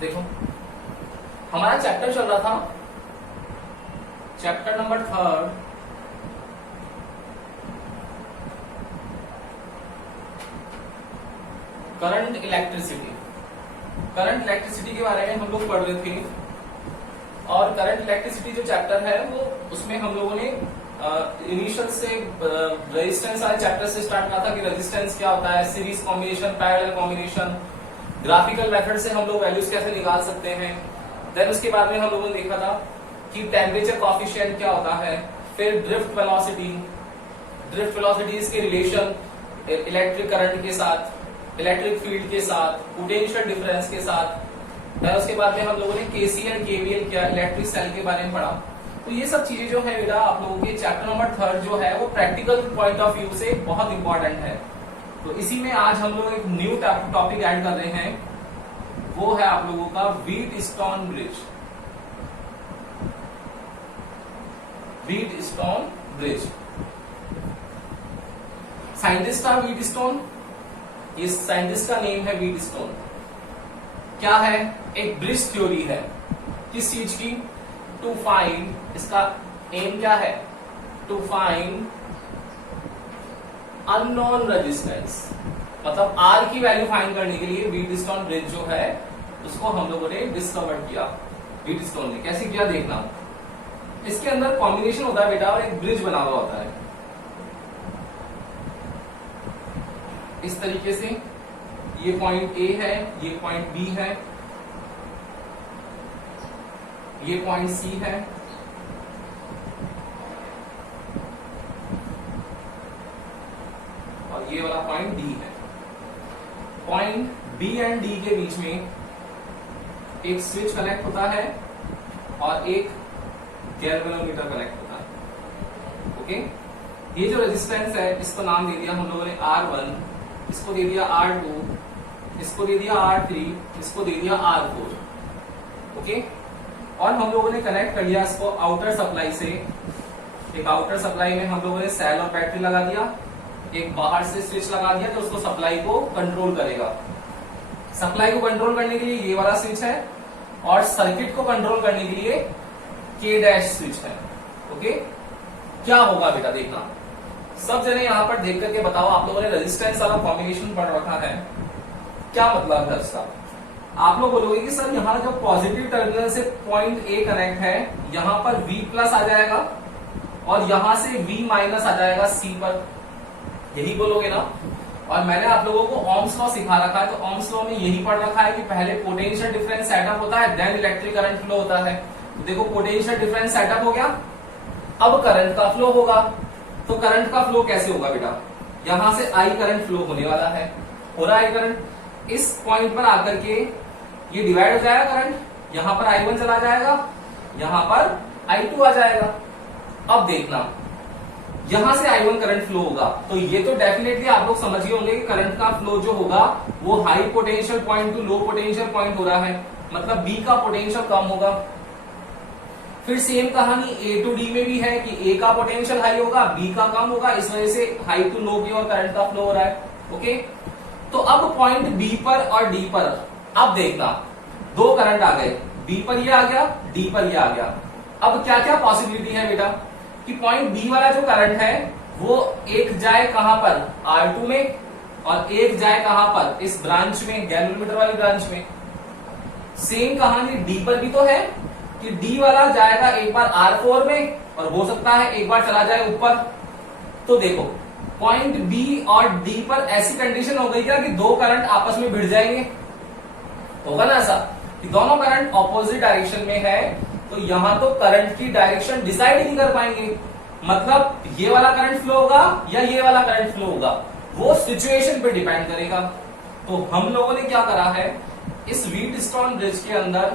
देखो हमारा चैप्टर चल रहा था, chapter number 3, current electricity. Current electricity के बारे में हम लोग पढ़ रहे थे, और करंट इलेक्ट्रिसिटी जो चैप्टर है वो उसमें हम लोगों ने इनिशियल से रेजिस्टेंस वाले चैप्टर से स्टार्ट किया था कि रेजिस्टेंस क्या होता है, series combination, parallel combination, graphical method से हम लोग वैल्यूज कैसे निकाल सकते हैं। देन उसके बाद में हम लोगों ने देखा था कि टेम्परेचर कॉफिशिएंट क्या होता है, फिर ड्रिफ्ट वेलोसिटी इसके रिलेशन इलेक्ट्रिक करंट के साथ, इलेक्ट्रिक फील्ड के साथ, पोटेंशियल डिफरेंस के साथ। फिर उसके बाद में हम लोगों ने केसीएल केवीएल क्या, इलेक्ट्रिक सेल के बारे में पढ़ा। तो ये सब चीजें जो है बेटा आप लोगों के चैप्टर नंबर 3 जो है वो प्रैक्टिकल पॉइंट ऑफ व्यू से बहुत इंपॉर्टेंट है। तो इसी में आज हम लोग एक न्यू टॉपिक ऐड कर रहे हैं, वो है आप लोगों का Wheatstone bridge. Wheatstone bridge, scientist था व्हीटस्टोन, इस साइंटिस्ट का नेम है व्हीटस्टोन। क्या है? एक ब्रिज थ्योरी है। किस चीज की? टू फाइंड, इसका एम क्या है? टू फाइंड अननोन रेजिस्टेंस, मतलब आर की वैल्यू फाइंड करने के लिए व्हीटस्टोन ब्रिज जो है उसको हम लोगों ने डिस्कवर किया। व्हीटस्टोन ने कैसे किया देखना। इसके अंदर कॉम्बिनेशन होता है बेटा और एक ब्रिज बना हुआ होता है इस तरीके से। ये पॉइंट ए है, ये पॉइंट बी है, ये पॉइंट सी है, और ये वाला पॉइंट डी है। पॉइंट बी एंड डी के बीच में एक स्विच कनेक्ट होता है और एक गैल्वेनोमीटर कनेक्ट होता है। ओके, ये जो रेजिस्टेंस है इसको नाम दे दिया हम लोगों ने R1, इसको दे दिया R2, इसको दे दिया R3, इसको दे दिया R4। ओके, और हम लोगों ने कनेक्ट कर लिया इसको आउटर सप्लाई से। एक आउटर सप्लाई में हम लोगों ने सेल और बैटरी लगा दिया, एक बाहर से स्विच लगा दिया जो उसको सप्लाई को कंट्रोल करेगा। सप्लाई को कंट्रोल करने के लिए ये वाला स्विच है, और सर्किट को कंट्रोल करने के लिए K' स्विच है। ओके, क्या होगा बेटा देखना। सब जने यहां पर देख करके बताओ, आप लोगों ने रेजिस्टेंस वाला कॉम्बिनेशन पढ़ रखा है, क्या मतलब है इसका? आप लोग बोलोगे कि सर यहाँ जो पॉजिटिव टर्मिनल से पॉइंट ए कनेक्ट है यहां पर V प्लस आ जाएगा और यहां से V माइनस आ जाएगा C पर, यही बोलोगे ना। और मैंने आप लोगों को ओम्स लॉ सिखा रखा है, तो ओम्स लॉ में यही पढ़ रखा है कि पहले पोटेंशियल डिफरेंस सेटअप होता है, देन इलेक्ट्रिक करंट फ्लो होता है। तो देखो पोटेंशियल डिफरेंस सेटअप हो गया, अब करंट का फ्लो होगा। तो करंट का फ्लो कैसे होगा बेटा? यहां से I करंट फ्लो होने वाला है, हो रहा है करंट। इस पॉइंट पर आकर के ये डिवाइड हो जाएगा करंट, यहां पर I1 चला जाएगा, यहां पर I2 आ जाएगा। अब देखना, यहां से I1 करंट फ्लो होगा, तो ये तो डेफिनेटली आप लोग समझ गए होंगे कि करंट का फ्लो जो होगा वो high potential point to low potential point हो रहा है, मतलब B का पोटेंशियल कम होगा। फिर सेम कहानी A टू D में भी है कि A का पोटेंशियल हाई होगा, B का कम होगा, इस वजह से हाई टू लो की ओर करंट का फ्लो हो रहा है। ओके, तो अब पॉइंट B पर और D पर अब देखना, दो करंट आ गए, B पर ये आ गया, D पर ये आ गया। अब क्या क्या पॉसिबिलिटी है बेटा कि पॉइंट B वाला जो करंट है वो एक जाए कहां पर, R2 में, और एक जाए कहां पर, इस ब्रांच में, गैल्वेनोमीटर वाली ब्रांच में। सेम कहानी D पर भी तो है कि D वाला जाएगा एक बार R4 में, और हो सकता है एक बार चला जाए ऊपर। तो देखो पॉइंट B और D पर ऐसी कंडीशन हो गई क्या कि दो करंट आपस में भिड़ जाएंगे, होगा ना ऐसा कि दोनों करंट ऑपोजिट डायरेक्शन में है, तो यहां तो करंट की डायरेक्शन डिसाइड ही नहीं कर पाएंगे, मतलब ये वाला करंट फ्लो होगा या ये वाला करंट फ्लो होगा, वो सिचुएशन पे डिपेंड करेगा। तो हम लोगों ने क्या करा है, इस व्हीटस्टोन ब्रिज के अंदर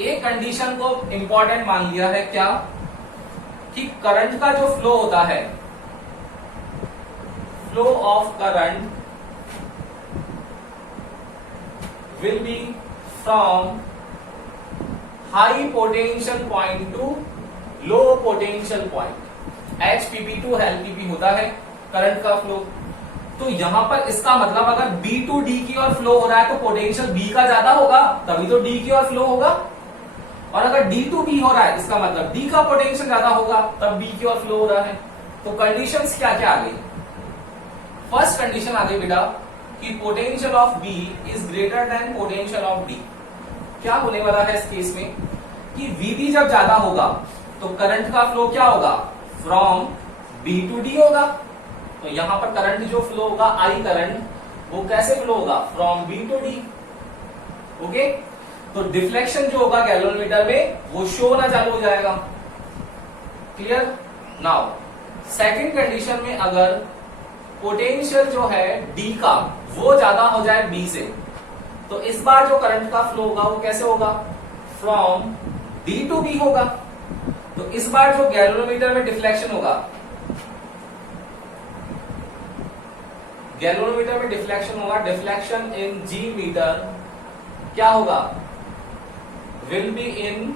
एक कंडीशन को इंपॉर्टेंट मान लिया है, क्या कि करंट का जो फ्लो होता है, flow of current will be from high potential point to low potential point। HPP to LPP होता है करंट का फ्लो। तो यहां पर इसका मतलब अगर B टू D की ओर फ्लो हो रहा है तो पोटेंशियल B का ज्यादा होगा, तभी तो D की ओर फ्लो होगा। और अगर D टू B हो रहा है इसका मतलब D का पोटेंशियल ज्यादा होगा, तब B की ओर फ्लो हो रहा है। तो कंडीशंस क्या क्या आ गई? फर्स्ट कंडीशन आ गई बेटा कि potential of B is greater than potential of D। क्या होने वाला है इस केस में कि VB जब ज्यादा होगा तो करंट का फ्लो क्या होगा? फ्रॉम B टू D होगा। तो यहां पर करंट जो फ्लो होगा, I करंट, वो कैसे फ्लो होगा? From B to D। Okay, तो डिफ्लेक्शन जो होगा गैल्वेनोमीटर में वो शो होना चालू हो जाएगा। क्लियर? नाउ सेकंड कंडीशन में अगर पोटेंशियल जो है D का वो ज्यादा हो जाए B से, तो इस बार जो करंट का फ्लो होगा वो कैसे होगा? फ्रॉम D टू B होगा। तो इस बार जो गैल्वेनोमीटर में डिफ्लेक्शन होगा, गैल्वेनोमीटर में डिफ्लेक्शन होगा, डिफ्लेक्शन इन G मीटर क्या होगा? Will be in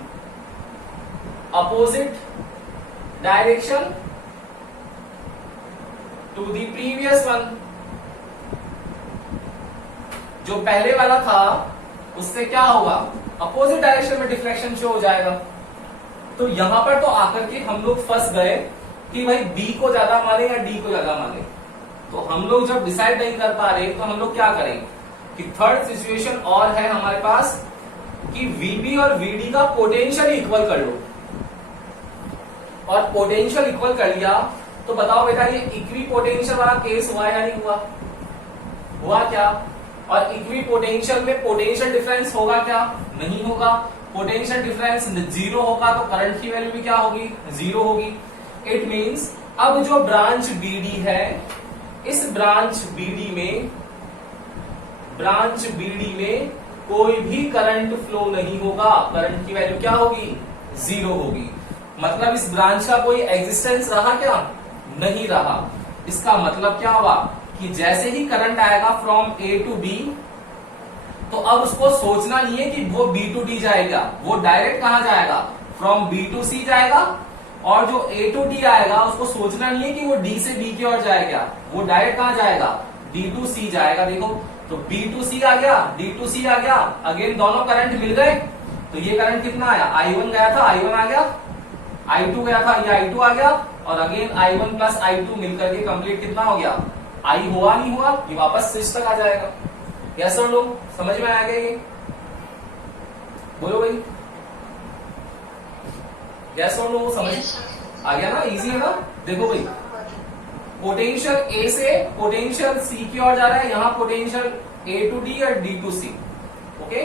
opposite direction to the previous one. जो पहले वाला था उससे क्या होगा? अपोजिट डायरेक्शन में डिफ्लेक्शन शो हो जाएगा। तो यहां पर तो आकर के हम लोग फंस गए कि भाई B को ज्यादा माने या D को ज्यादा माने। तो हम लोग जब डिसाइड नहीं कर पा रहे तो हम लोग क्या करें कि थर्ड सिचुएशन और है हमारे पास कि VB और VD का पोटेंशियल इक्वल कर लो। और पोटेंशियल इक्वल कर लिया तो बताओ बेटा ये इक्वी पोटेंशियल वाला केस हुआ या नहीं हुआ? हुआ क्या? और इक्वी पोटेंशियल में पोटेंशियल डिफरेंस होगा क्या? नहीं होगा। पोटेंशियल डिफरेंस जीरो होगा तो करंट की वैल्यू भी क्या होगी? जीरो होगी। इट मींस अब जो ब्रांच BD है, इस ब्रांच BD में कोई भी करंट फ्लो नहीं होगा। करंट की वैल्यू क्या होगी? जीरो होगी। मतलब इस ब्रांच का कोई एग्जिस्टेंस रहा क्या? नहीं रहा। इसका मतलब क्या हुआ कि जैसे ही करंट आएगा फ्रॉम A टू B, तो अब उसको सोचना नहीं है कि वो B टू D जाएगा, वो डायरेक्ट कहां जाएगा? फ्रॉम B टू C जाएगा। और जो A टू D आएगा उसको सोचना नहीं है कि वो D से B की ओर जाएगा, वो डायरेक्ट कहां जाएगा? D टू C जाएगा। देखो तो B टू C आ गया, D टू C आ गया, अगेन दोनों करंट मिल गए। तो ये करंट कितना आया? I1 गया था, I1 आ गया, I2 गया था, ये I2 आ गया, और अगेन I1 प्लस I2 मिलकर के कंप्लीट कितना हो गया? I हुआ नहीं हुआ, ये वापस स्विच तक आ जाएगा। यस और नो? समझ में आ गया ये? बोलो भाई, यस और नो? समझ आ गया ना? इजी है ना? देखो भाई, पोटेंशियल A से पोटेंशियल C की ओर जा रहा है, यहां पोटेंशियल A टू D और D टू C। ओके,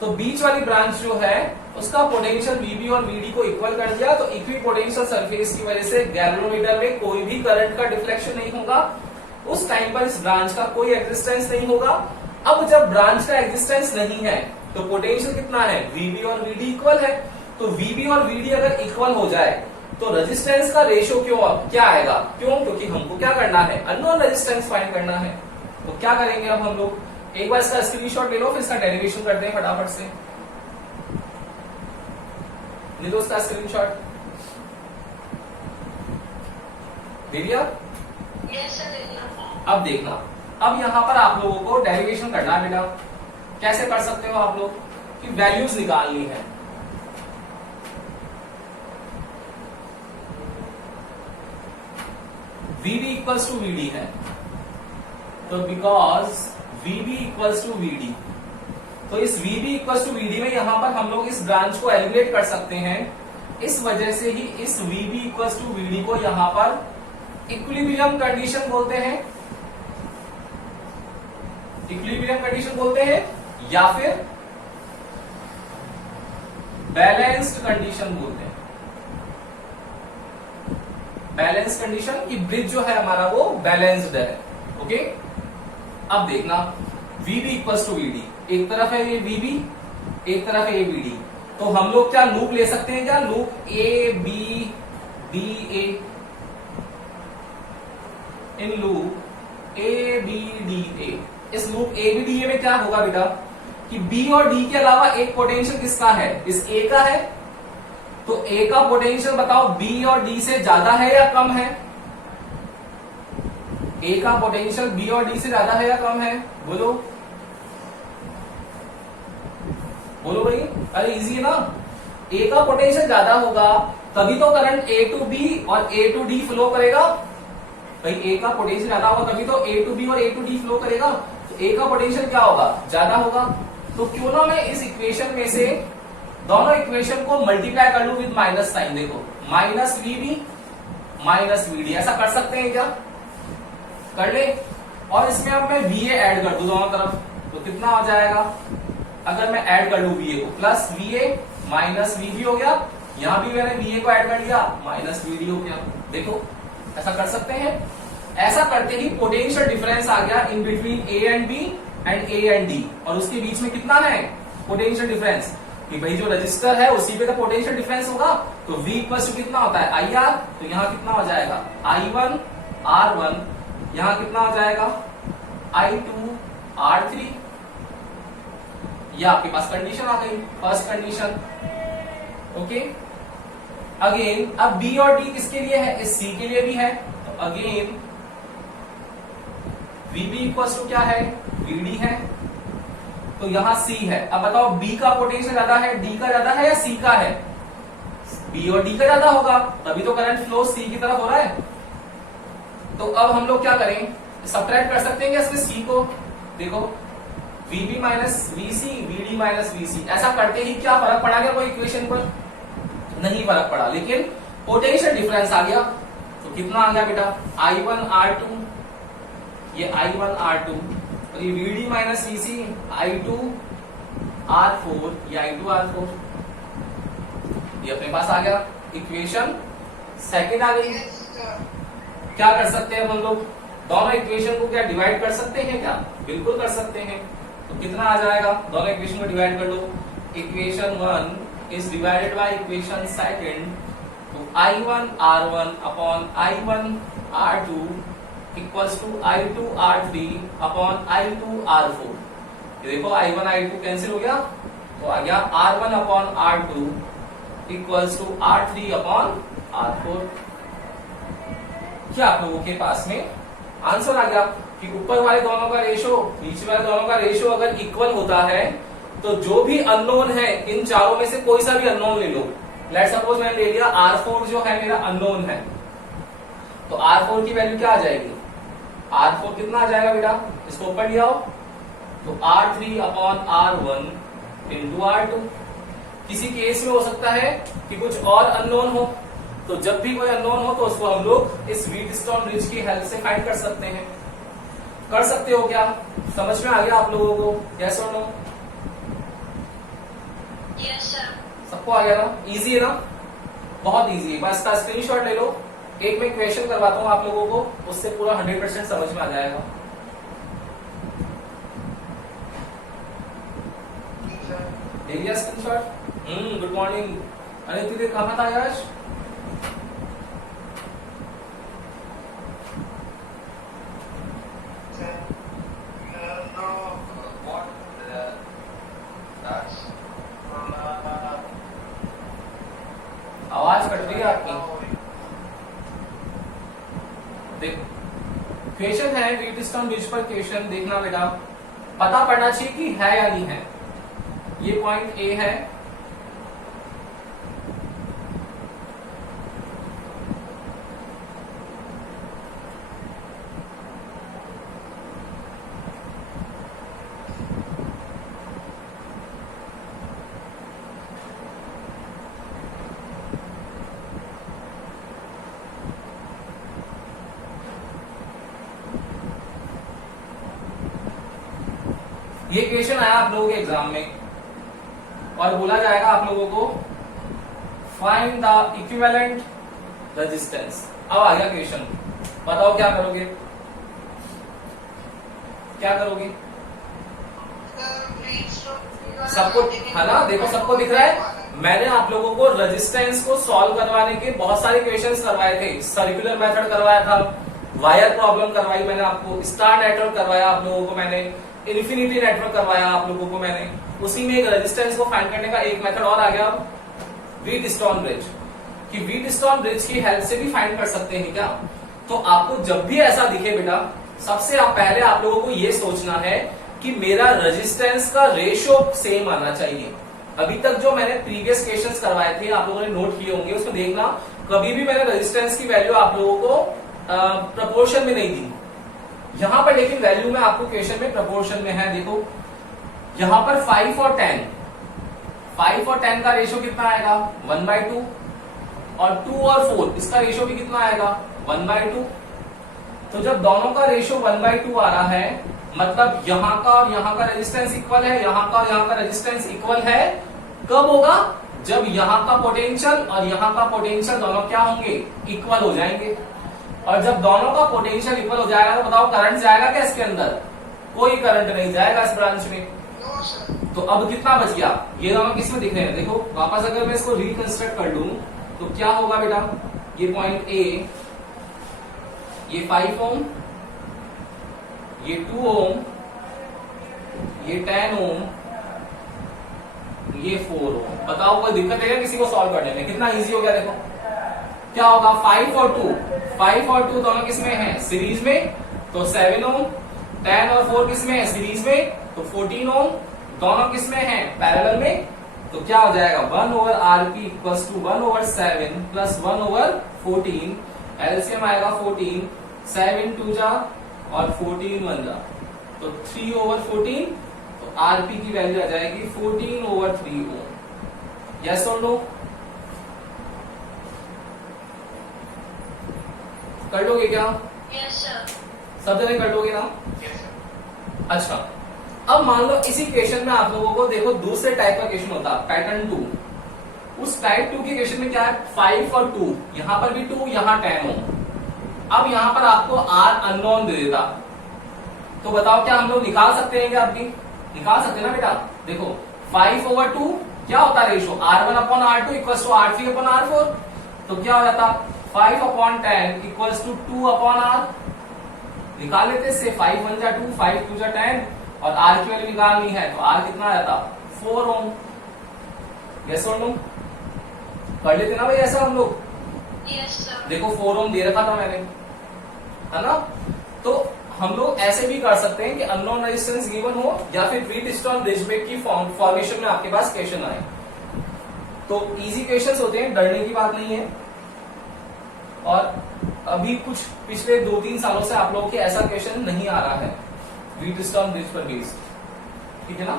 तो बीच वाली ब्रांच जो है उसका पोटेंशियल VB और VD को इक्वल कर दिया, तो इक्वी पोटेंशियल सरफेस की वजह से गैल्वेनोमीटर में कोई भी करंट का डिफ्लेक्शन नहीं होगा। उस टाइम पर इस ब्रांच का कोई एग्जिस्टेंस नहीं होगा। अब जब ब्रांच का एग्जिस्टेंस नहीं है तो पोटेंशियल कितना है? VB और VD इक्वल है। तो VB और VD अगर इक्वल हो जाए तो रेजिस्टेंस का रेशियो क्या आएगा? क्यों? क्योंकि हमको क्या करना है? अननोन रेजिस्टेंस फाइंड करना है। तो क्या करेंगे अब हम लोग? एक बार इसका स्क्रीनशॉट ले लो, फिर इसका डेरिवेशन करते हैं फटाफट से। ले लो इसका स्क्रीनशॉट। दे दिया? अब देखना, अब यहां पर आप लोगों को डेरिवेशन करना है बेटा। कैसे कर सकते हो आप लोग? कि वैल्यूज निकालनी है। VB इक्वल्स टू VD है, तो because VB equals to VD, तो इस VB इक्वल्स टू VD में यहां पर हम लोग इस ब्रांच को एलिमिनेट कर सकते हैं। इस वजह से ही इस VB इक्वल्स टू VD को यहां पर इक्विलिब्रियम कंडीशन बोलते हैं, इक्विलिब्रियम कंडीशन बोलते हैं, या फिर बैलेंस्ड कंडीशन बोलते हैं। बैलेंस कंडीशन की ब्रिज जो है हमारा वो बैलेंस्ड है। ओके, अब देखना VB इक्वल्स टू VD, एक तरफ है ये VB, एक तरफ है ये VD, तो हम लोग क्या लूप ले सकते हैं? क्या loop A B D A, in loop A B D A, इस loop A B D A में क्या होगा बेटा कि B और D के अलावा एक पोटेंशियल किसका है? इस A का है। तो A का पोटेंशियल बताओ B और D से ज्यादा है या कम है? ए का पोटेंशियल बी और डी से ज्यादा है या कम है? बोलो बोलो भाई, अरे इजी है ना। ए का पोटेंशियल ज्यादा होगा तभी तो करंट ए टू बी और ए टू डी फ्लो करेगा। भाई ए का पोटेंशियल ज्यादा होगा तभी तो ए टू बी और ए टू डी फ्लो करेगा। तो ए का पोटेंशियल क्या होगा? ज्यादा होगा। तो क्यों ना मैं इस इक्वेशन में से दोनों इक्वेशन को मल्टीप्लाई कर लू विद माइनस साइन। देखो माइनस वीबी माइनस वीडी, ऐसा कर सकते हैं क्या? कर ले। और इसमें अब मैं वीए ऐड कर दू दोनों तरफ, तो कितना हो जाएगा? अगर मैं ऐड कर लू वीए को, प्लस वीए माइनस वीबी हो गया। यहां भी मैंने वीए को ऐड कर लिया, माइनस वीडी हो गया। देखो ऐसा कर सकते हैं। ऐसा करते ही पोटेंशियल डिफरेंस आ गया in between A and B and A and D. और उसके बीच में कितना है पोटेंशियल डिफरेंस? कि भाई जो रजिस्टर है उसी पे तो पोटेंशियल डिफरेंस होगा। तो V इक्वल टू कितना होता है? I R. तो यहाँ कितना हो जाएगा? I1 R1। यहाँ कितना हो जाएगा? I2 R3। ये आपके पास कंडीशन आ गई, फर्स्ट कंडीशन। ओके, अगेन अब B और D किसके लिए है? इस C के लिए भी है। तो अगेन VB इक्वल टू क्या है? VD है। तो यहां C है। अब बताओ B का पोटेंशियल ज्यादा है, D का ज्यादा है या C का है? B और D का ज्यादा होगा तभी तो करंट फ्लो C की तरफ हो रहा है। तो अब हम लोग क्या करें? सब्ट्रैक्ट कर सकते हैं क्या इसमें C को? देखो VB minus VC, VD minus VC, ऐसा करते ही क्या फर्क पड़ा क्या कोई इक्वेशन पर? नहीं फर्क पड़ा, लेकिन पोटेंशियल डिफरेंस आ गया। तो कितना आ गया बेटा? I1 R2, ये I1 R2, और ये VD minus VC I2 R4, ये I2 R4। ये अपने पास आ गया, इक्वेशन सेकंड आ गई। क्या कर सकते हैं हम लोग? दोनों इक्वेशन को क्या डिवाइड कर सकते हैं क्या? बिल्कुल कर सकते हैं। तो कितना आ जाएगा? दोनों इक्वेशन को डिवाइड कर लो। Equation 1 is divided by equation second. तो I1 R1 upon I1 R2 equals to I2 R3 upon I2 R4। ये देखो I1 I2 कैंसिल हो गया, तो आ गया R1 upon R2 equals to R3 upon R4। क्या आप लोगों के पास में आंसर आ गया कि ऊपर वाले दोनों का रेशो नीचे वाले दोनों का रेशो अगर इक्वल होता है तो जो भी अननोन है इन चारों में से कोई सा भी अननोन ले लो। लेट्स सपोज मैंने ले लिया R4 जो है मेरा अननोन है, तो R4 की वैल्यू क्या आ जाएगी? R4 कितना आ जाएगा बेटा? इसको ऊपर लिया हो तो R3 upon R1 into R2। किसी केस में हो सकता है कि कुछ और अननोन हो, तो जब भी कोई अननोन हो तो उसको हम लोग इस व्हीटस्टोन ब्रिज की हेल्प से फाइंड कर सकते हैं। कर सकते हो क्या? समझ में आ गया आप लोगों को? यस और नो? Yes sir. सबको आ गया ना? इजी है ना? बहुत इजी है। बस इसका स्क्रीनशॉट ले लो। एक मैं क्वेश्चन करवाता हूं आप लोगों को, उससे पूरा 100% समझ में आ जाएगा। ले लिया स्क्रीनशॉट? Good morning. अरे तुझे कहा था यश? आवाज कट रही है आपकी। देख क्वेश्चन है व्हीटस्टोन ब्रिज पर। क्वेश्चन देखना बेटा, पता पड़ना चाहिए कि है या नहीं है। ये पॉइंट ए है, ये क्वेश्चन आया आप लोगों के एग्जाम में और बोला जाएगा आप लोगों को फाइंड द इक्विवेलेंट रेजिस्टेंस। अब आ गया क्वेश्चन, बताओ क्या करोगे? क्या करोगे? सबको है ना? देखो सबको दिख रहा है। मैंने आप लोगों को रेजिस्टेंस को सॉल्व करवाने के बहुत सारे क्वेश्चंस करवाए थे। सर्कुलर मेथड करवाया था, वायर प्रॉब्लम करवाई मैंने आपको, स्टार नेटवर्क करवाया आप लोगों को मैंने, इन्फिनिटी नेटवर्क करवाया आप लोगों को मैंने। उसी में एक रेजिस्टेंस को फाइंड करने का एक मेथड और आ गया व्हीटस्टोन ब्रिज, कि व्हीटस्टोन ब्रिज की हेल्प से भी फाइंड कर सकते हैं क्या? तो आपको जब भी ऐसा दिखे बेटा, सबसे पहले आप लोगों को ये सोचना है कि मेरा रेजिस्टेंस का रेशियो सेम आना चाहिए। अभी तक जो मैंने प्रीवियस क्वेश्चंस करवाए थे, आप लोगों ने नोट किए होंगे, उसमें देखना कभी भी मैंने रेजिस्टेंस की वैल्यू आप लोगों को प्रपोर्शन में नहीं दी। यहां पर लेकिन वैल्यू में आपको क्वेश्चन में प्रपोर्शन में है। देखो यहां पर 5 और 10, 5 और 10 का रेशियो कितना आएगा 1/2, और 2 और 4 इसका रेशियो भी कितना आएगा 1/2। तो जब दोनों का रेशियो 1/2 आ रहा है, मतलब यहां का और यहां का रेजिस्टेंस इक्वल है, यहां का और यहां का रेजिस्टेंस इक्वल है। कब होगा? जब यहां का पोटेंशियल और यहां का पोटेंशियल दोनों क्या होंगे, इक्वल हो जाएंगे। और जब दोनों का पोटेंशियल इक्वल हो जाएगा तो बताओ करंट जाएगा क्या इसके अंदर? कोई करंट नहीं जाएगा इस ब्रांच में। तो अब कितना बच गया? ये दोनों किस में दिख रहे हैं? देखो वापस अगर मैं इसको रिकंस्ट्रक्ट कर लूं तो क्या होगा बेटा, ये पॉइंट ए, ये 5 ओम, ये 2 ओम, ये 10 ओम, ये 4 ओम। बताओ कोई दिक्कत है क्या किसी को सॉल्व करने में? कितना इजी हो गया देखो। क्या होगा 5 और 2, 5 और 2 दोनों किस में है? सीरीज में, तो 7 ओम। 10 और 4 किस में है? सीरीज में, तो 14 ओम। दोनों किस में है? पैरेलल में। तो क्या हो जाएगा 1/RP equals to 1/7 plus 1/14। LCM आएगा 14, 7 2 जा और 14 1 जा, तो 3/14। तो आरपी की वैल्यू आ जाएगी 14/3 ओम। यस और नो? कर लोगे क्या? Yes sir. सब जने कर लोगे ना? Yes sir. अच्छा, अब मान लो इसी क्वेश्चन में आप लोगों को देखो दूसरे टाइप का क्वेश्चन होता है, पैटर्न 2। उस टाइप 2 के क्वेश्चन में क्या है? 5 और 2, यहां पर भी 2, यहां 10 ओम। अब यहां पर आपको आर अननोन दे देता, तो बताओ क्या हम लोग निकाल सकते हैं क्या? अभी निकाल सकते हैं ना बेटा। देखो 5/2 क्या होता है ratio? R1/R2 equals to R3/R4। तो क्या हो जाता 5/10 इक्वल्स टू 2/R। निकाल लेते इससे, 5 1 जा 2, 5 2 जा 10, और R की वैल्यू निकालनी है तो R कितना आ जाता 4 ओम। यस और नो? कर लेते ना भाई ऐसा हम लोग। Yes sir. देखो 4 ओम दे रखा था मैंने, है ना? तो हम लोग ऐसे भी कर सकते हैं कि अननोन रेजिस्टेंस गिवन हो, या फिर व्हीटस्टोन ब्रिज की फॉर्मेशन में आपके पास क्वेश्चन आए। तो इजी क्वेश्चंस होते हैं, डरने की बात नहीं है। और अभी कुछ पिछले 2-3 सालों से आप लोगों के ऐसा क्वेश्चन नहीं आ रहा है व्हीटस्टोन ब्रिज पर बेस्ड, ठीक है ना?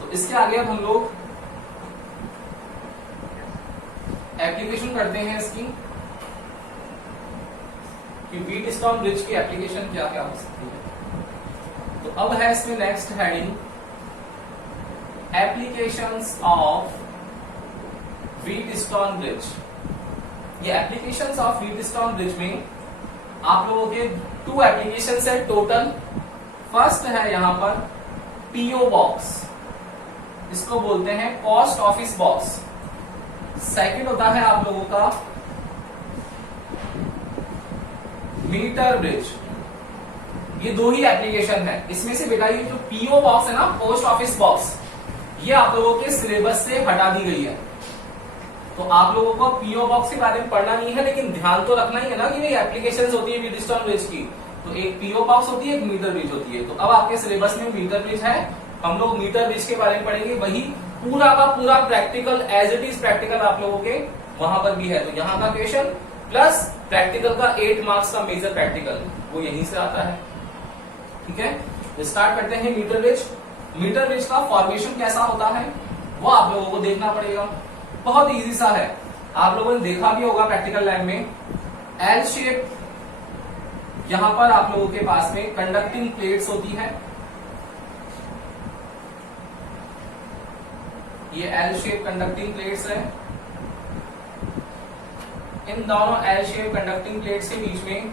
तो इसके आगे अब हम लोग एप्लीकेशन करते हैं इसकी, कि व्हीटस्टोन ब्रिज की एप्लीकेशन क्या क्या हो सकती है। तो अब है इसमें next heading, applications of Wheatstone bridge. ये एप्लीकेशंस ऑफ व्हीटस्टोन ब्रिज में आप लोगों के 2 एप्लीकेशंस है टोटल। फर्स्ट है यहां पर पीओ बॉक्स, इसको बोलते हैं पोस्ट ऑफिस बॉक्स। सेकंड होता है आप लोगों का मीटर ब्रिज। ये 2 ही एप्लीकेशन है। इसमें से बेटा ये जो पीओ बॉक्स है ना, पोस्ट ऑफिस बॉक्स, ये आप लोगों के सिलेबस से हटा दी गई है। तो आप लोगों को पीओ बॉक्स के बारे में पढ़ना नहीं है, लेकिन ध्यान तो रखना ही है ना कि भाई एप्लीकेशंस होती है व्हीटस्टोन ब्रिज की। तो एक पीओ बॉक्स होती है, एक मीटर ब्रिज होती है। तो अब आपके सिलेबस में मीटर ब्रिज है, हम लोग मीटर ब्रिज के बारे में पढ़ेंगे। वही पूरा का पूरा practical, as it is practical आप लोगों के वहां पर भी है। तो यहाँ का क्वेश्चन प्लस प्रैक्टिकल का 8 मार्क्स का मेजर प्रैक्टिकल, वो यहीं से आता है। ठीक है, तो स्टार्ट करते हैं मीटर ब्रिज। मीटर ब्रिज का फॉर्मेशन कैसा होता है वो आप लोगों को देखना पड़ेगा। बहुत इजी सा है, आप लोगों ने देखा भी होगा प्रैक्टिकल लैब में। एल शेप, यहां पर आप लोगों के पास में कंडक्टिंग प्लेट्स होती है। ये एल शेप कंडक्टिंग प्लेट्स है। इन दोनों एल शेप कंडक्टिंग प्लेट्स के बीच में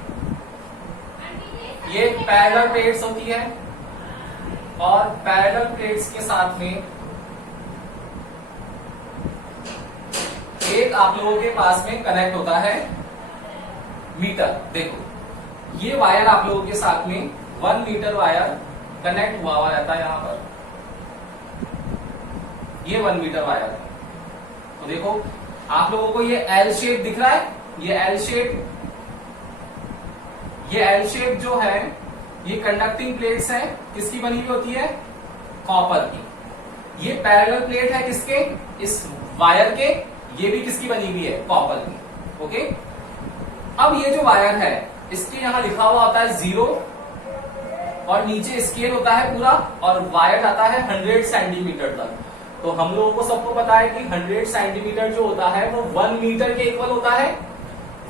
ये पैरेलल प्लेट्स होती है, और पैरेलल प्लेट्स के साथ में एक आप लोगों के पास में कनेक्ट होता है मीटर। देखो ये वायर आप लोगों के साथ में 1 मीटर वायर कनेक्ट हुआ रहता है यहां पर, ये 1 मीटर वायर। तो देखो आप लोगों को ये एल शेप दिख रहा है, ये एल शेप, ये एल शेप जो है ये कंडक्टिंग प्लेट्स है, किसकी बनी हुई होती है? कॉपर की। ये पैरेलल प्लेट है किसके? इस वायर के। ये भी किसकी बनी हुई है? कॉपर की। ओके, अब ये जो वायर है इसके यहां लिखा हुआ होता है 0 और नीचे स्केल होता है पूरा, और वायर आता है 100 सेंटीमीटर तक। तो हम लोगों को सबको पता है कि 100 सेंटीमीटर जो होता है वो 1 मीटर के इक्वल होता है।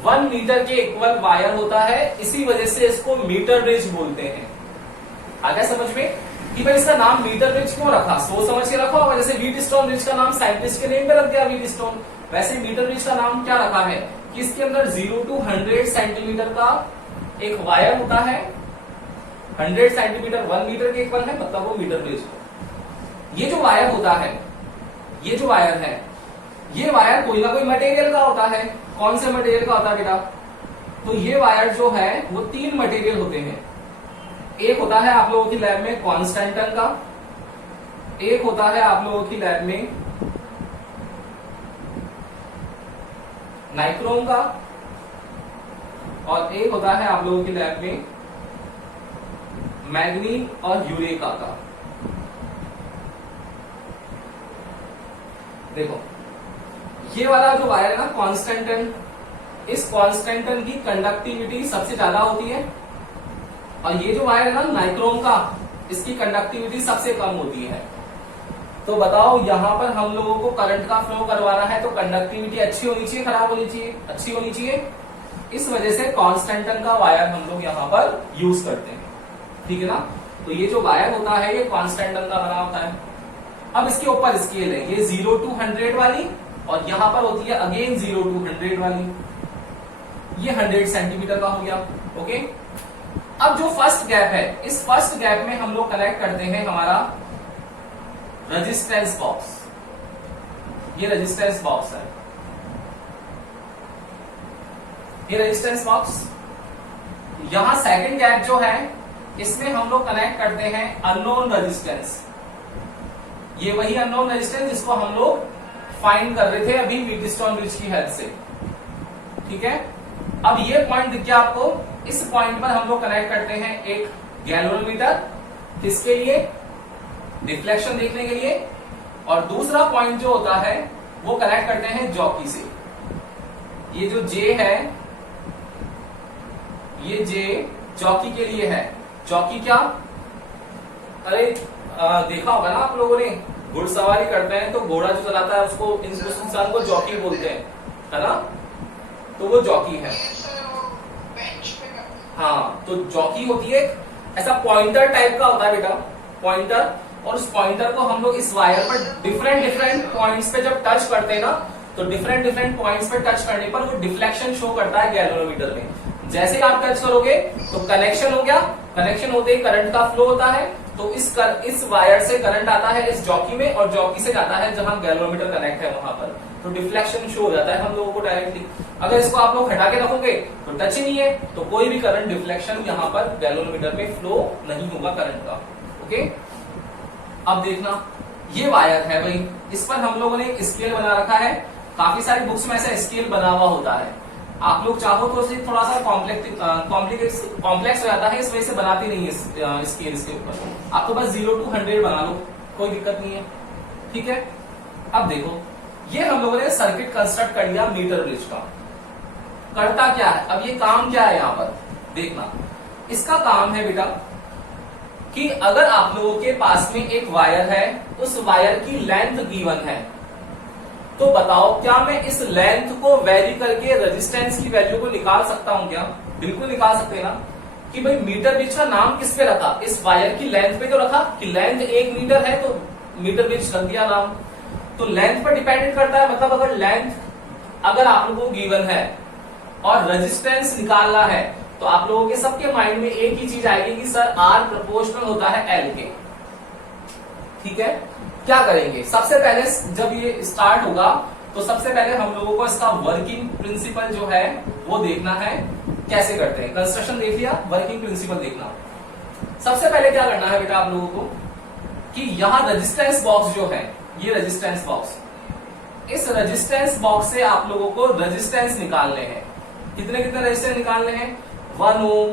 1 मीटर के इक्वल वायर होता है, इसी वजह से इसको मीटर ब्रिज बोलते हैं। आ गया समझ में कि भाई इसका नाम मीटर ब्रिज क्यों रखा? सोच समझ के रखा होगा। जैसे व्हीटस्टोन ब्रिज का नाम साइंटिस्ट के नेम पे रख दिया व्हीटस्टोन, वैसे मीटर ब्रिज का नाम क्या रखा है कि इसके अंदर 0 to 100 सेंटीमीटर का एक वायर होता है। 100 सेंटीमीटर 1 मीटर के इक्वल है, मतलब वो मीटर ब्रिज। ये जो वायर होता है, ये जो वायर है, ये वायर कोई ना कोई मटेरियल का होता है। कौन से मटेरियल का होता है बेटा? तो ये वायर जो है वो 3 मटेरियल होते हैं। एक होता है आप लोगों की लैब में कॉन्स्टेंटन का, एक होता है आप लोगों की लैब में नाइक्रोम का, और एक होता है आप लोगों की लैब में मैग्नीज और यूरेका का। देखो ये वाला जो वायर है ना कॉन्स्टेंटन, इस कॉन्स्टेंटन की कंडक्टिविटी सबसे ज्यादा होती है, और ये जो वायर है ना नाइक्रोम का, इसकी कंडक्टिविटी सबसे कम होती है। तो बताओ यहां पर हम लोगों को करंट का फ्लो करवाना है तो कंडक्टिविटी अच्छी होनी चाहिए, खराब होनी चाहिए? अच्छी होनी चाहिए। इस वजह से कॉन्स्टेंटन का वायर हम लोग यहां पर यूज करते हैं, ठीक है ना। तो ये जो वायर होता है ये कॉन्स्टेंटन का बना होता है। अब इसके ऊपर स्केल है, ये 0 to 100 वाली, और यहां पर होती है अगेन 0 to 100 वाली। ये 100 सेंटीमीटर का हो गया। ओके, अब जो फर्स्ट गैप है, इस फर्स्ट गैप में हम लोग कनेक्ट करते हैं हमारा रेजिस्टेंस बॉक्स। ये रेजिस्टेंस बॉक्स है, ये रेजिस्टेंस बॉक्स। यहां सेकंड गैप जो है इसमें हम लोग कनेक्ट करते हैं अननोन रेजिस्टेंस। ये वही अननोन रेजिस्टेंस जिसको हम लोग फाइंड कर रहे थे अभी व्हीटस्टोन ब्रिज की हेल्प से, ठीक है। अब ये पॉइंट दिख गया आपको, इस पॉइंट पर हम लोग कनेक्ट करते हैं एक गैल्वेनोमीटर, किसके लिए? डिफ्लेक्शन देखने के लिए। और दूसरा पॉइंट जो होता है वो कनेक्ट करते हैं जॉकी से। ये जो जे है, ये जे जॉकी के लिए है। जॉकी क्या? अरे देखा होगा ना आप लोगों ने, घुड़सवारी करते हैं तो घोड़ा जो चलाता है उसको, इंसान को जॉकी बोलते हैं, है ना। तो वो जॉकी है। हाँ, तो जॉकी होती है ऐसा पॉइंटर टाइप का होता है बेटा, पॉइंटर। और उस पॉइंटर को हम लोग इस वायर पर डिफरेंट पॉइंट्स पे जब टच करते हैं ना, तो डिफरेंट पॉइंट्स पे टच करने पर वो डिफ्लेक्शन शो करता है गैल्वेनोमीटर में। जैसे आप टच करोगे तो कनेक्शन हो गया, कनेक्शन होते ही करंट का फ्लो होता है। तो इस वायर से करंट आता है इस जॉकी में, और जॉकी से जाता है जहां गैल्वेनोमीटर कनेक्ट है वहां पर, तो डिफ्लेक्शन शो हो जाता है हम लोगों को डायरेक्टली। अगर इसको आप लोग हटा के रखोगे तो टच ही नहीं है, तो कोई भी करंट डिफ्लेक्शन यहाँ पर गैल्वेनोमीटर में फ्लो नहीं होगा करंट का। ओके, अब देखना ये वायर है भाई, इस पर हम लोगों ने एक स्केल बना रखा है। काफी सारी बुक्स में ऐसा स्केल बना हुआ होता है। आप लोग चाहो तो थोड़ा सा कॉम्प्लेक्स हो जाता है, इस वजह से बनाती नहीं है स्केल इसके ऊपर। आपको बस 0 to 100 बना लो, कोई दिक्कत नहीं है, ठीक है। अब देखो ये हम लोगों ने सर्किट कंस्ट्रक्ट कर लिया मीटर ब्रिज का। करता क्या है, अब ये काम क्या है यहाँ पर देखना। इसका काम है बेटा कि अगर आप लोगों के पास में एक वायर है, उस वायर की लेंथ गिवन है, तो बताओ क्या मैं इस लेंथ को वेरी करके रेजिस्टेंस की वैल्यू को निकाल सकता हूं क्या? बिल्कुल निकाल सकते हैं ना। कि भाई मीटर ब्रिज का नाम किस पे रखा? इस वायर की लेंथ पे तो रखा कि लेंथ 1 मीटर है तो मीटर ब्रिज रख दिया नाम। तो लेंथ पर डिपेंडेंट करता है, मतलब अगर लेंथ अगर आप लोगों को गिवन है और रेजिस्टेंस निकालना है, तो आप लोगों के सबके माइंड में एक ही चीज आएगी कि सर आर प्रोपोर्शनल होता है एल के, ठीक है। क्या करेंगे, सबसे पहले जब ये स्टार्ट होगा तो सबसे पहले हम लोगों को इसका वर्किंग प्रिंसिपल जो है वो देखना है, कैसे करते हैं। कंस्ट्रक्शन देख लिया, वर्किंग प्रिंसिपल देखना। सबसे पहले क्या करना है बेटा आप लोगों को कि यहां रेजिस्टेंस बॉक्स जो है, ये रेजिस्टेंस बॉक्स, इस रेजिस्टेंस बॉक्स से आप लोगों को रेजिस्टेंस निकालने हैं। कितने कितने रेजिस्टेंस निकालने हैं? 1 ओम,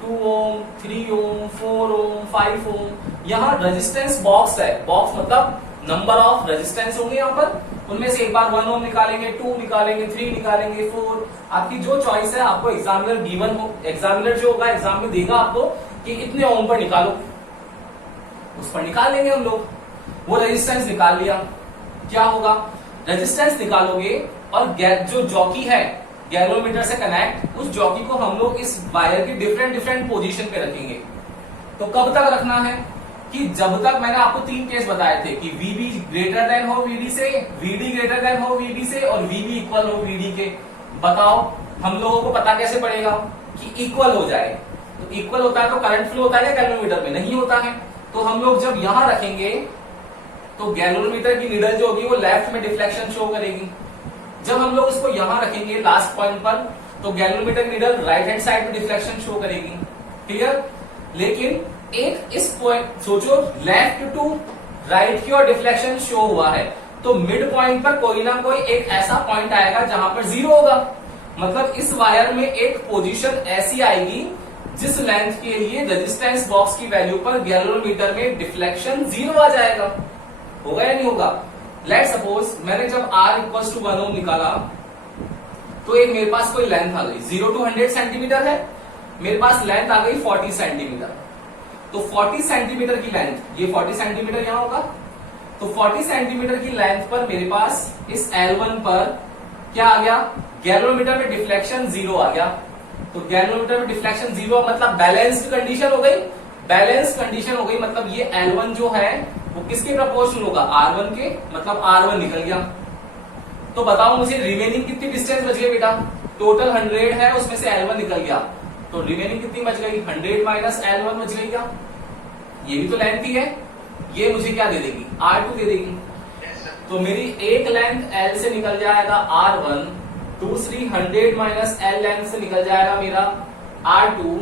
2 ओम, 3 ओम, 4 ओम, 5 ओम। यहाँ रेजिस्टेंस बॉक्स है, बॉक्स मतलब नंबर ऑफ रेजिस्टेंस होंगे यहाँ पर, उनमें से एक बार 1 ओम निकालेंगे, 2 निकालेंगे, 3 निकालेंगे, 4। आपकी जो चॉइस है, आपको एग्जामिनर गिवन हो, एग्जामिनर जो होगा एग्जाम में देगा आपको कि इतने ओम पर निकालो, उस पर निकाल लेंगे हम लोग। वो रेजिस्टेंस निकाल लिया, क्या होगा, रेजिस्टेंस निकालोगे और जो जॉकी है गैल्वेनोमीटर से कनेक्ट, उस जॉकी को हम लोग इस वायर की डिफरेंट डिफरेंट पोजीशन पे रखेंगे। तो कब तक रखना है कि जब तक, मैंने आपको 3 केस बताए थे कि VB ग्रेटर देन हो VD से, VD ग्रेटर देन हो VB से और VB इक्वल हो VD के। बताओ हम लोगों को पता कैसे पड़ेगा कि इक्वल हो जाए? तो इक्वल होता है तो करंट फ्लो होता है क्या गैल्वेनोमीटर में? नहीं होता है। तो हम लोग जब यहां रखेंगे तो गैल्वेनोमीटर की निडल जो होगी वो लेफ्ट में डिफ्लेक्शन शो करेगी। जब हम लोग इसको यहां रखेंगे लास्ट पॉइंट पर, तो galvanometer needle right hand side में डिफ्लेक्शन शो करेगी। क्लियर? लेकिन एक इस पॉइंट सोचो, लेफ्ट टू राइट की ओर डिफ्लेक्शन शो हुआ है, तो मिड पॉइंट पर कोई ना कोई एक ऐसा पॉइंट आएगा जहां पर 0 होगा। मतलब इस वायर में एक पोजीशन ऐसी आएगी जिस लेंथ के लिए रेजिस्टेंस बॉक्स की वैल्यू पर गैल्वेनोमीटर में डिफ्लेक्शन 0 आ जाएगा। होगा या नहीं होगा? लेट सपोज मैंने जब R इक्वल टू 1 ओम निकाला, तो एक मेरे पास कोई लेंथ आ गई, 0 to 100 सेंटीमीटर है, मेरे पास लेंथ आ गई 40 सेंटीमीटर। तो 40 सेंटीमीटर की लेंथ, ये 40 सेंटीमीटर यहां होगा, तो 40 सेंटीमीटर की लेंथ पर मेरे पास इस L1 पर क्या आ गया, गैल्वेनोमीटर में डिफ्लेक्शन 0 आ गया। तो गैल्वेनोमीटर में डिफ्लेक्शन 0 मतलब बैलेंस्ड कंडीशन हो गई, बैलेंस कंडीशन हो गई, मतलब ये L1 जो है वो किसके प्रोपोर्शनल होगा, R1 के, मतलब R1 निकल गया। तो बताओ मुझे रिमेनिंग कितनी डिस्टेंस बच गई बेटा? टोटल 100 है, उसमें से L1 निकल गया, तो रिमेनिंग कितनी बच गई, 100 माइनस L1 बच गई क्या? ये भी तो लेंथ ही है, ये मुझे क्या दे देगी, R2 दे देगी। तो मेरी एक लेंथ L से निकल जाएगा R1, दूसरी 100 माइनस L लेंथ से निकल जाएगा मेरा R2,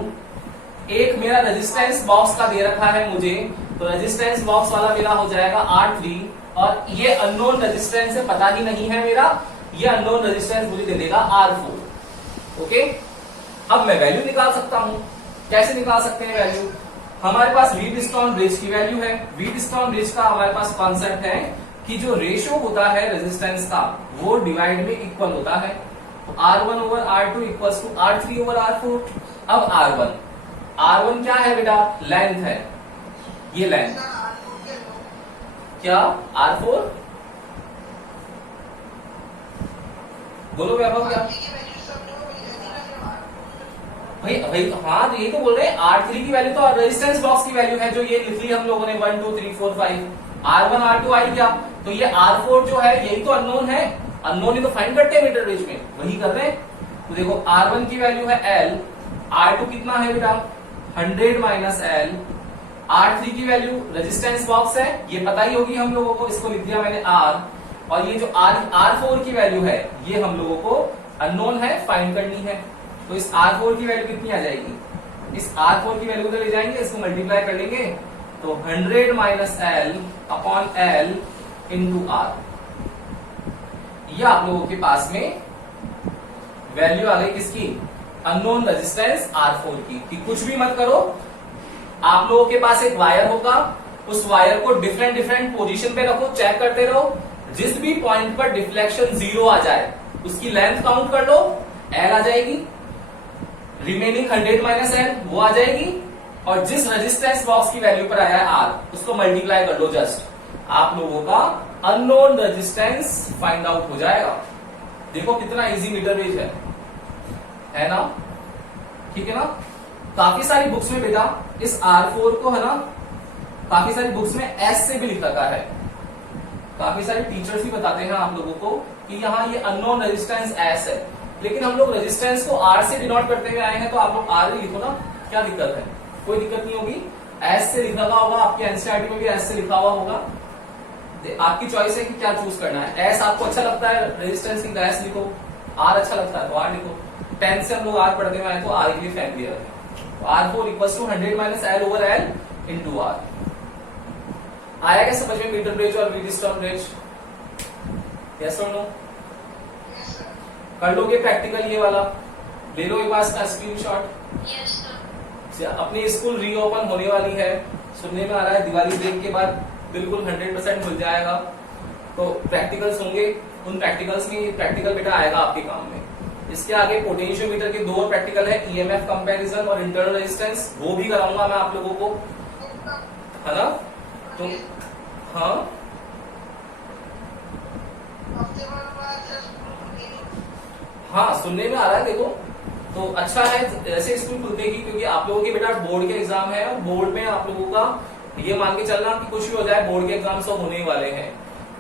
एक मेरा रेजिस्टेंस बॉक्स का दे रखा है मुझे, तो रेजिस्टेंस बॉक्स वाला मेरा हो जाएगा R3, और ये अननोन रेजिस्टेंस है, पता ही नहीं है मेरा, ये अननोन रेजिस्टेंस मुझे दे देगा R4। ओके, अब मैं वैल्यू निकाल सकता हूं। कैसे निकाल सकते हैं वैल्यू? हमारे पास व्हीटस्टोन ब्रिज की वैल्यू है। व्हीटस्टोन ब्रिज का हमारे पास कॉन्सेप्ट है कि जो रेशियो होता है रेजिस्टेंस का वो डिवाइड में इक्वल होता है। तो R1 over R2 equals to R3 over R4। अब R1 क्या है बेटा? लेंथ है, ये लेंथ क्या R4? बोलो वैभव क्या? भाई हाँ, तो ये तो बोल रहे हैं R3 की वैल्यू तो रेजिस्टेंस बॉक्स की वैल्यू है, जो ये लिख ली हम लोगों ने 1 2 3 4 5। R1 R2 आई क्या? तो ये R4 जो है यही तो अननोन है, अननोन ही तो फाइंड करते हैं मीटर ब्रिज में, वही कर रहे हैं। तो देखो R1 की वैल्यू है L, R2 कितना है बेटा 100 माइनस L, R3 की वैल्यू रेजिस्टेंस बॉक्स है, ये पता ही होगी हम लोगों को, इसको लिख दिया मैंने R, और ये जो R4 की वैल्यू है ये हम लोगों को अननोन है, फाइंड करनी है। तो इस R4 की वैल्यू कितनी आ जाएगी? इस R4 की वैल्यू को ले जाएंगे, इसको मल्टीप्लाई कर लेंगे, तो 100 minus L upon L into R। ये आप लोगों के पास में वैल्यू आ गई किसकी? अननोन रेजिस्टेंस R4 की। कि कुछ भी मत करो, आप लोगों के पास एक वायर होगा, उस वायर को डिफरेंट डिफरेंट पोजीशन पे रखो, चेक करते रहो, जिस भी पॉइंट पर डिफ्लेक्शन 0 आ जाए उसकी लेंथ काउंट कर लो, L आ जाएगी, रिमेनिंग 100 माइनस L वो आ जाएगी, और जिस रेजिस्टेंस बॉक्स की वैल्यू पर आया है R उसको मल्टीप्लाई कर दो, जस्ट आप लोगों का अननोन रेजिस्टेंस फाइंड आउट हो जाएगा। देखो कितना इजी मीटर ब्रिज है ना? ठीक है ना? काफी सारी बुक्स में बेटा इस R4 को है ना, काफी सारी बुक्स में S से भी लिख रखा है, काफी सारे टीचर्स भी बताते हैं आप लोगों को कि यहाँ ये अननोन रेजिस्टेंस S है, लेकिन हम लोग रेजिस्टेंस को R से डिनोट करते हुए आए हैं, तो आप लोग R ही लिखो ना, क्या दिक्कत है? कोई दिक्कत नहीं होगी, S से लिखा हुआ होगा, आपके एनसीईआरटी में भी S से लिखा हुआ होगा, आपकी चॉइस है कि क्या चूज करना है। S आपको अच्छा लगता है रेजिस्टेंस की, S लिखो, R अच्छा लगता है तो R लिखो। 10 से हम लोग R पढ़ते हुए आए तो R के लिए फैमिलियर है। R4 equals to 100 minus L over L into R। आया क्या समझ में मीटर ब्रिज और व्हीटस्टोन ब्रिज? यस और नो? कर लोगे प्रैक्टिकल ये वाला? ले लो एक बार इसका स्क्रीनशॉट। Yes, sir. अपनी स्कूल रीओपन होने वाली है, सुनने में आ रहा है दिवाली ब्रेक के बाद बिल्कुल 100% खुल जाएगा। तो प्रैक्टिकल्स होंगे, उन प्रैक्टिकल्स में ये प्रैक्टिकल बेटा आएगा आपके काम में। इसके आगे पोटेंशियोमीटर के 2 और प्रैक्टिकल है, ईएमएफ कंपैरिजन और इंटरनल रेजिस्टेंस, वो भी कराऊंगा मैं आप लोगों को, है ना। तो हाँ हाँ, सुनने में आ रहा है, देखो तो अच्छा है ऐसे स्कूल खुलते ही, क्योंकि आप लोगों के बेटा बोर्ड के एग्जाम है और बोर्ड में आप लोगों का ये मान के चलना कि कुछ भी हो जाए बोर्ड के एग्जाम सब होने वाले हैं।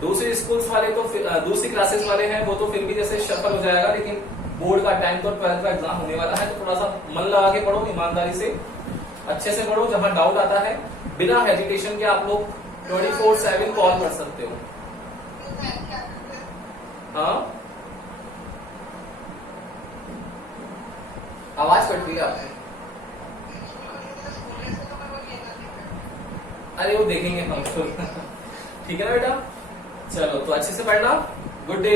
दूसरे स्कूल्स वाले तो दूसरी क्लासेस वाले हैं वो तो फिर भी जैसे सफल हो जाएगा, लेकिन बोर्ड का 10th और 12th का एग्जाम होने वाला है, तो थोड़ा सा मन लगा के पढ़ो, ईमानदारी से अच्छे से पढ़ो। जहां डाउट आता है बिना हेजिटेशन के आप लोग 24/7 कॉल कर सकते हो। हाँ, आवाज कट रही है आपकी। अरे वो देखेंगे हम। ठीक है ना बेटा, चलो तो अच्छे से पढ़ना। Good day.